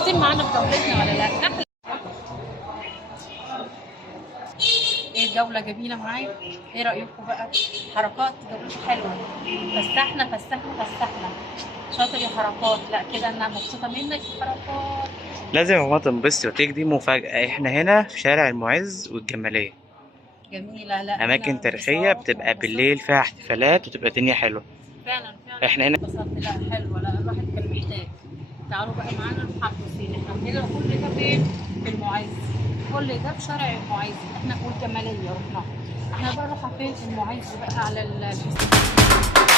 مبسوطين معانا في جولتنا ولا لا؟ ايه الجولة جميلة معايا؟ ايه رأيكم بقى؟ حركات جولته حلوة. فسحنا فسحنا فسحنا. شاطر يا حركات. لا كده انا مبسوطة منك يا حركات. لازم يا ماما تنبسطي وتيجي، دي مفاجأة. احنا هنا في شارع المعز والجمالية، جميلة. لا أماكن هنا تاريخية انبساط بتبقى وانبسطت. بالليل فيها احتفالات وتبقى الدنيا حلوة. فعلا فعلا احنا هنا انبسطت. لا حلوة. لا الواحد كان محتاج. تعالوا بقى معانا نروح على الحسين. احنا بنجري كل ده فين؟ في المعز. كل ده في شارع المعز. احنا والجمالية رحنا. احنا بقى نروح فين؟ في المعز بقى على الحسين.